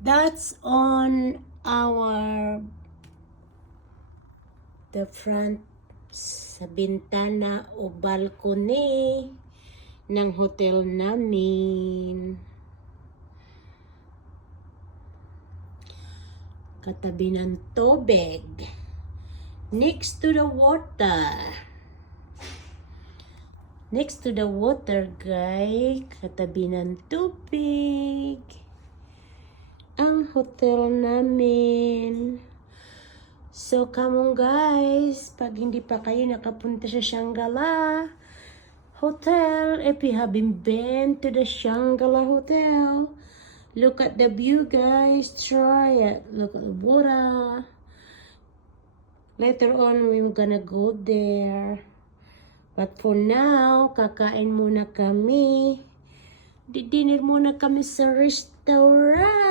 That's on the front sa bintana o balcony ng hotel namin. Katabi ng tubig. Next to the water. Next to the water, guys. Katabi ng tubig. Ang hotel namin. So, come on guys. Pag hindi pa kayo nakapunta sa Shangri-La Hotel, if you haven't been to the Shangri-La Hotel, look at the view, guys. Try it. Look at the water. Later on, we're gonna go there. But for now, kakain muna kami. Dinner muna kami sa restaurant.